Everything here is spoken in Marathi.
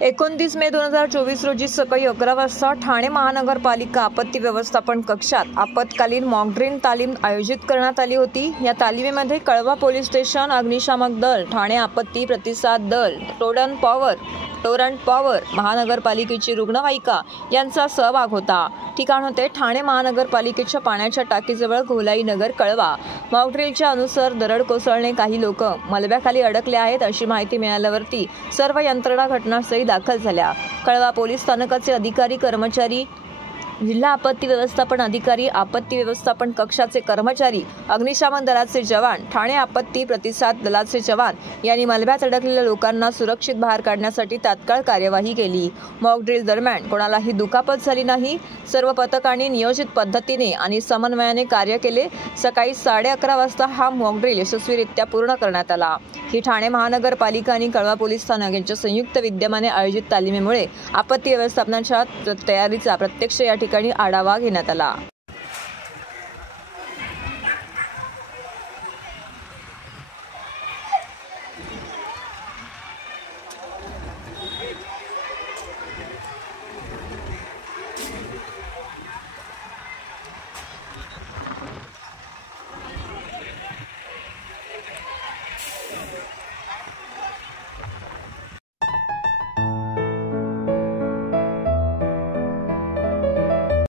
29 मे 2024 रोजी सकाळी 11 वाजता ठाणे महानगरपालिका आपत्ती व्यवस्थापन कक्षात आपत्कालीन मॉकड्रिल तालीम आयोजित करण्यात आली होती। या तालिमीमध्ये कळवा पोलीस स्टेशन, अग्निशामक दल, ठाणे आपत्ती प्रतिसाद दल, टोरंट पॉवर, महानगरपालिकेची रुग्णवाहिका यांचा सहभाग होता। ठिकाण होते ठाणे महानगरपालिकेच्या पाण्याच्या टाकीजवळ घोलाई नगर, कळवा। मॉकड्रिलच्या अनुसार दरड कोसळणे, काही लोक मलब्याखाली अडकले आहेत अशी माहिती मिळाल्यावरती सर्व यंत्रणा घटनास्थळी दाखल झाल्या। कळवा पोलीस स्थानकाचे अधिकारी, कर्मचारी, जिल्हा आपत्ती व्यवस्थापन अधिकारी, आपत्ती व्यवस्थापन कक्षाचे कर्मचारी, अग्निशामक दलाचे जवान, ठाणे आपत्ती प्रतिसाद दलाचे जवान यांनी मलब्यात अडकलेल्या लोकांना सुरक्षित बाहेर काढण्यासाठी तात्काळ कार्यवाही केली। मॉकड्रिल दरम्यान कोणालाही दुखापत झाली नाही। सर्व पथकांनी नियोजित पद्धतीने आणि समन्वयाने कार्य केले। सकाळी 11:30 वाजता हा मॉकड्रिल यशस्वीरित्या पूर्ण करण्यात आला। ही ठाणे महानगरपालिका आणि कळवा पोलीस स्थानक यांच्या संयुक्त विद्यमाने आयोजित तालिमीमुळे आपत्ती व्यवस्थापनाच्या तयारीचा प्रत्यक्ष या ठिकाणी आढावा घेण्यात आला।